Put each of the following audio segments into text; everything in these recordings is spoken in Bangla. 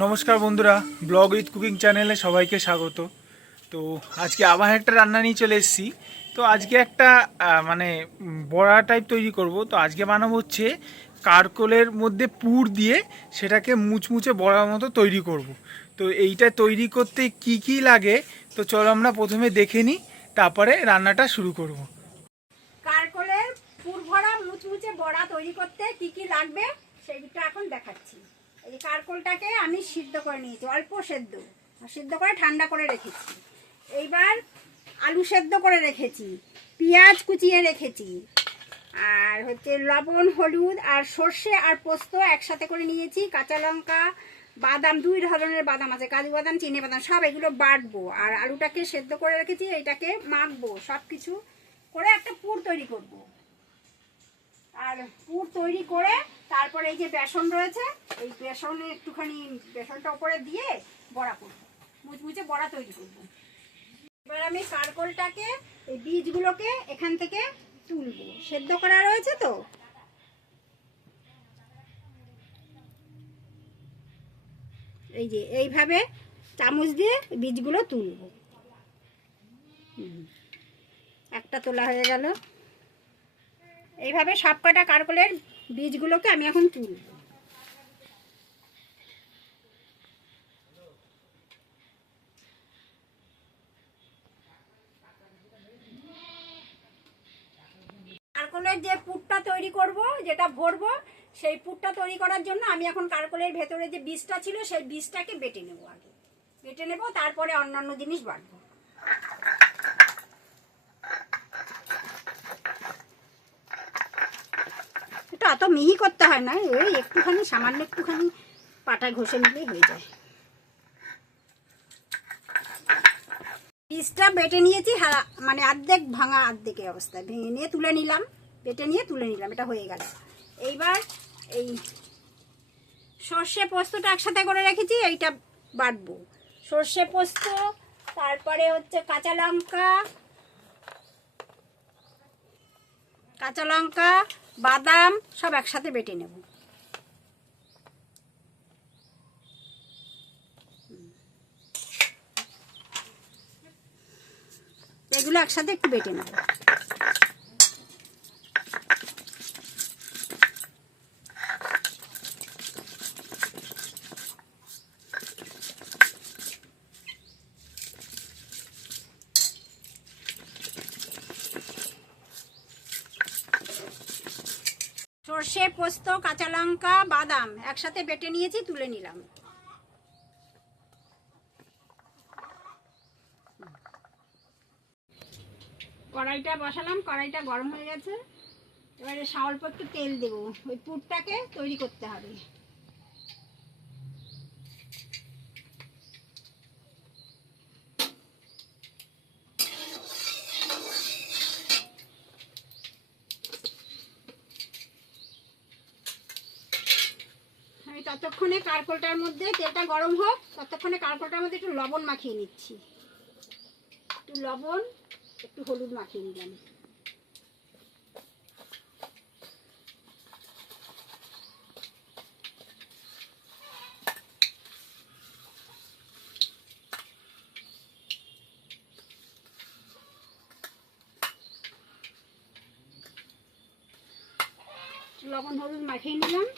নমস্কার বন্ধুরা, ব্লগ উইথ কুকিং চ্যানেলে সবাইকে স্বাগত। তো আজকে আবার একটা রান্না নিয়ে চলে এসেছি। তো আজকে একটা বড়া টাইপ তৈরি করব। তো আজকে বানাবো হচ্ছে কারকোলের মধ্যে পুর দিয়ে সেটাকে মুচমুচে বড়ার মতো তৈরি করব। তো এইটা তৈরি করতে কি কি লাগে তো চলো আমরা প্রথমে দেখে নিই, তারপরে রান্নাটা শুরু করব। কারকোলের পুর ভরা মুচমুচে বড়া তৈরি করতে কি কি লাগবে সেইটা এখন দেখাচ্ছি। এই কারকোলটাকে আমি সিদ্ধ করে নিয়েছি, অল্প সিদ্ধ করে ঠান্ডা করে রেখেছি। এইবার আলু সেদ্ধ করে রেখেছি, পেঁয়াজ কুচিয়ে রেখেছি, আর হচ্ছে লবণ, হলুদ আর সর্ষে আর পোস্ত একসাথে করে নিয়েছি, কাঁচা লঙ্কা, বাদাম, 2 ধরনের বাদাম আছে, কাজু বাদাম, চিনে বাদাম, সব এগুলো বাটবো। আর আলুটাকে সেদ্ধ করে রেখেছি, এইটাকে মাখবো। সব কিছু করে একটা পুর তৈরি করব। আর পুর তৈরি করে তারপরে এই যে বেসন রয়েছে, এই বেসনে একটুখানি বেসনটা উপরে দিয়ে বড়া করব, মুচমুচে বড়া তৈরি করব। এবার আমি কারকোলটাকে, এই বীজগুলোকে এখান থেকে তুলবো, সেদ্ধ করা রয়েছে তো। এই যে এইভাবে চামচ দিয়ে বীজগুলো তুলবো। একটা তোলা হয়ে গেল। এইভাবে সবকটা কারকোলের বীজগুলোকে আমি এখন তুলব। কারকোলের যে পুরটা তৈরি করব, যেটা ভরবো, সেই পুরটা তৈরি করার জন্য আমি এখন কারকোলের ভেতরে যে বীজটা ছিল সেই বীজটাকে বেটে নেব। আগে বেটে নেব, তারপরে অন্যান্য জিনিস বাটবো। এটা অত মিহি করতে হয় না, ওই একটুখানি, সামান্য একটুখানি পাটায় ঘষে নিলেই হয়ে যায়। বীজটা বেটে নিয়েছি, মানে অর্ধেক ভাঙা, অর্ধেকের অবস্থায় ভেঙে নিয়ে তুলে নিলাম, বেটে নিয়ে তুলে নিলাম, এটা হয়ে গেল। এইবার এই সর্ষে পোস্তটা একসাথে করে রেখেছি, এইটা বাটবো। সর্ষে পোস্ত, তারপরে হচ্ছে কাঁচা লঙ্কা, বাদাম সব একসাথে বেটে নেব। এগুলো একসাথে একটু বেটে নেব। সর্ষে পোস্ত, কাঁচা লঙ্কা, বাদাম একসাথে বেটে নিয়েছি, তুলে নিলাম। কড়াইটা বসালাম, কড়াইটা গরম হয়ে গেছে। এবারে অল্প একটু তেল দেবো, ওই পুরটাকে তৈরি করতে হবে। আমি ততক্ষণে কারকোলটার মধ্যে, তেলটা গরম হোক, ততক্ষণে কারকোলটার মধ্যে একটু লবণ মাখিয়ে নিচ্ছি। একটু লবণ, একটু হলুদ মাখিয়ে নিলাম। লবণ হলুদ মাখিয়ে নিলাম।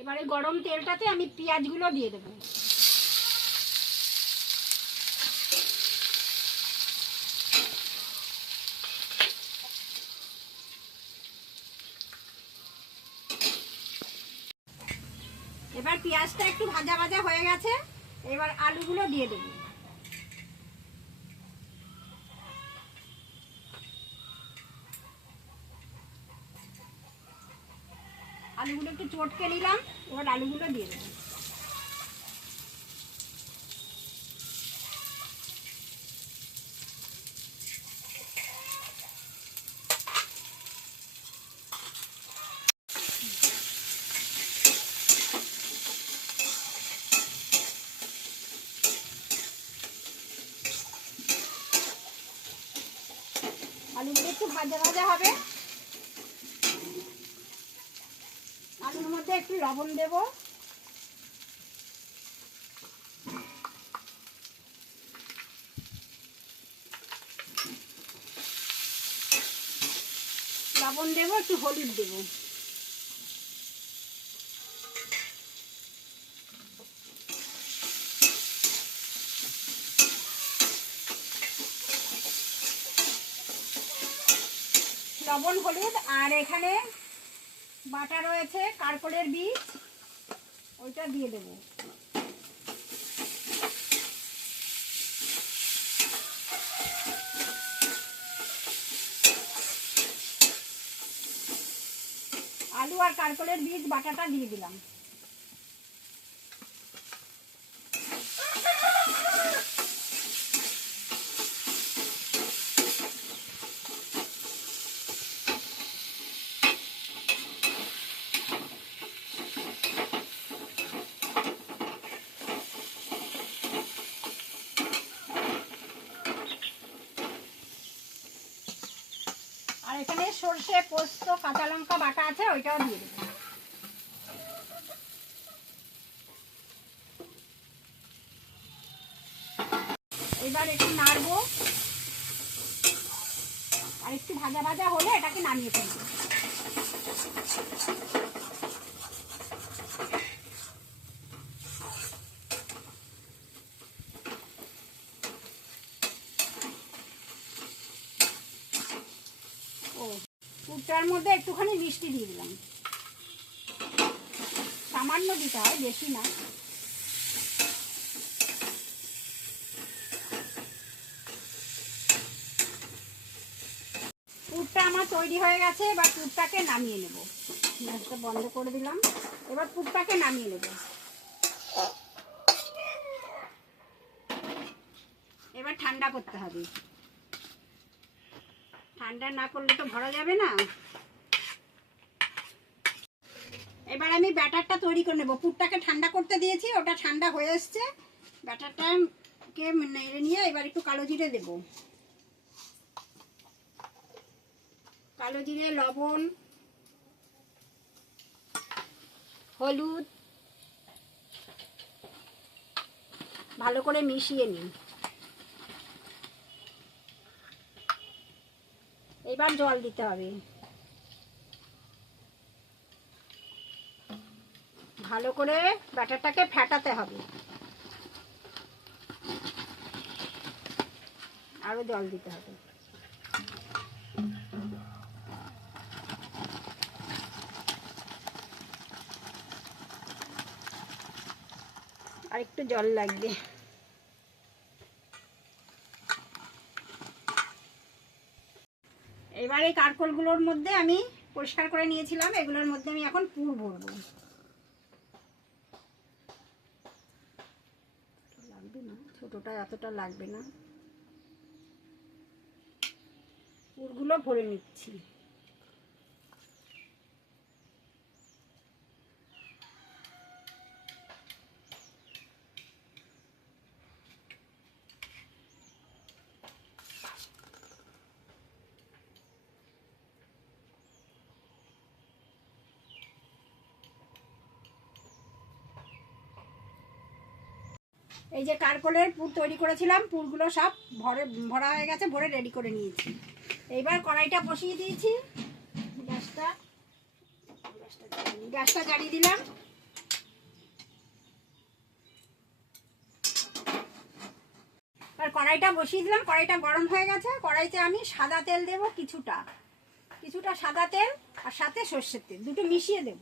এবারে গরম তেলটাতে আমি পেঁয়াজগুলো দিয়ে দেবো। এবার পেঁয়াজটা একটু ভাজা ভাজা হয়ে গেছে, এবার আলুগুলো দিয়ে দেবো। আলুগুলো একটু চটকে নিলাম, এবার আলুগুলো দিয়ে দেবো। আলুগুলো একটু ভাজা ভাজা হবে। আলুর মধ্যে একটু লবণ দেব, লবণ দেবো, একটু হলুদ দেবো। লবণ হলুদ, আর এখানে বাটা রয়েছে কারকলের বীজ, ওইটা দিয়ে দেবো। আলু আর কারকলের বীজ বাটাটা দিয়ে দিলাম। আর এখানে সরষে, পোস্ত, কাঁচা লঙ্কা বাটা আছে, ওইটাও দিয়ে দেবো। এবার একটু নাড়বো, আর একটু ভাজা ভাজা হলে এটাকে নামিয়ে ফেলবো। ও, পুরটার মধ্যে একটুখানি মিষ্টি দিয়ে দিলাম, সামান্য দিতে হয়, বেশি না। পুরটা আমার তৈরি হয়ে গেছে, এবার পুরটাকে নামিয়ে নেব। গ্যাসটা বন্ধ করে দিলাম, এবার পুরটাকে নামিয়ে নেব। এবার ঠান্ডা করতে হবে, ঠান্ডা না করলে তো ভরা যাবে না। এবার আমি ব্যাটারটা তৈরি করে নেব। পুরটাকে ঠান্ডা করতে দিয়েছি, ওটা ঠান্ডা হয়ে এসছে। ব্যাটারটাকে নেড়ে নিয়ে এবার একটু কালো জিরে দেব, কালো জিরে, লবণ, হলুদ, ভালো করে মিশিয়ে নিন। এবার জল দিতে হবে, ভালো করে ব্যাটারটাকে ফেটাতে হবে, আরো জল দিতে হবে। আর একটু জল লাগবে। এবার এই কারকলগুলোর মধ্যে আমি পরিষ্কার করে নিয়েছিলাম, এগুলোর মধ্যে আমি এখন পুর ভরবো। লাগবে না, ছোটটা এতটা লাগবে না। পুরগুলো ভরে নিচ্ছি। এই যে কারকলের পুর তৈরি করেছিলাম, পুরগুলো সব ভরা হয়ে গেছে, ভরে রেডি করে নিয়েছি। এইবার কড়াইটা বসিয়ে দিয়েছি, গ্যাসটা জ্বালিয়ে দিলাম। আর কড়াইটা বসিয়ে দিলাম, কড়াইটা গরম হয়ে গেছে। কড়াইতে আমি সাদা তেল দেব, কিছুটা সাদা তেল, আর সাথে সর্ষের তেল, দুটো মিশিয়ে দেব।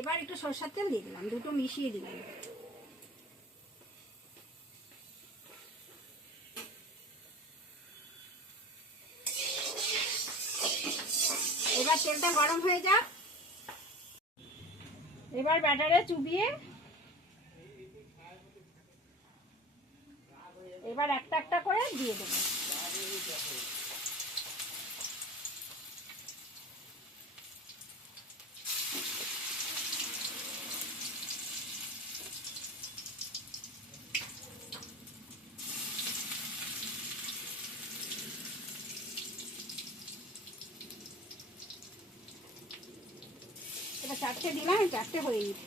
এবার একটু সরষের তেল দিয়ে দিলাম, দুটো মিশিয়ে দিলাম। এবার তেলটা গরম হয়ে যাক। এবার ব্যাটারে চুবিয়ে এবার একটা একটা করে দিয়ে দেবো। এটা চারটে দিলাম, চারটে হয়ে গেছে।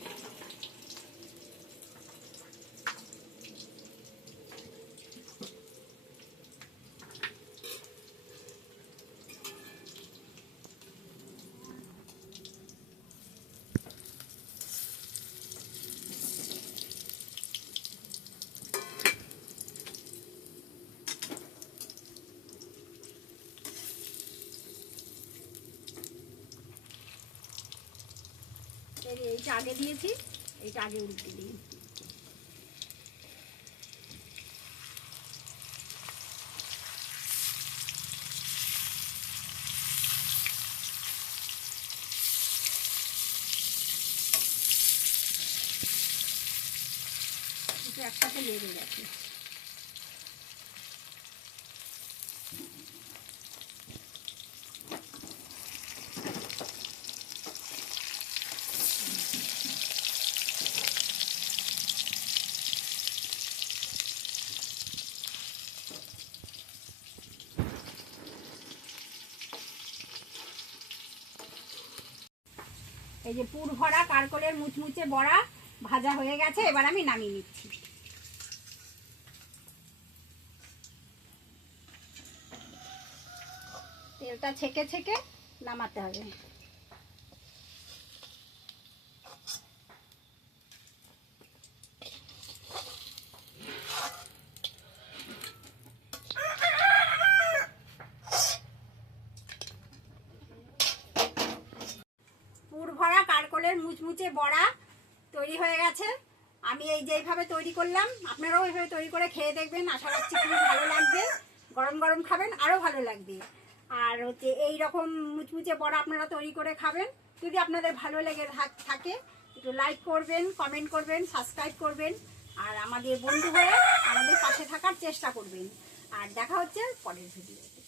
এইটা আগে দিয়েছি, এইটা আগে উল্টে দিই। একসাথে লেগে গেছে। এই যে পুর ভরা কারকলের মুচমুচে বড়া ভাজা হয়ে গেছে, এবার আমি নামিয়ে নিচ্ছি। তেলটা ছেঁকে ছেঁকে নামাতে হবে। পুর ভরা কারকলের মুচমুচে বড়া তৈরি হয়ে গেছে। আমি এই যে এইভাবে তৈরি করলাম, আপনারাও এইভাবে তৈরি করে খেয়ে দেখবেন, আশা রাখছি খুব ভালো লাগবে। গরম গরম খাবেন আরও ভালো লাগবে। আর হচ্ছে এই রকম মুচমুচে বড়া আপনারা তৈরি করে খাবেন। যদি আপনাদের ভালো লেগে থাকে একটু লাইক করবেন, কমেন্ট করবেন, সাবস্ক্রাইব করবেন, আর আমাদের বন্ধু হয়ে আমাদের পাশে থাকার চেষ্টা করবেন। আর দেখা হচ্ছে পরের ভিডিওতে।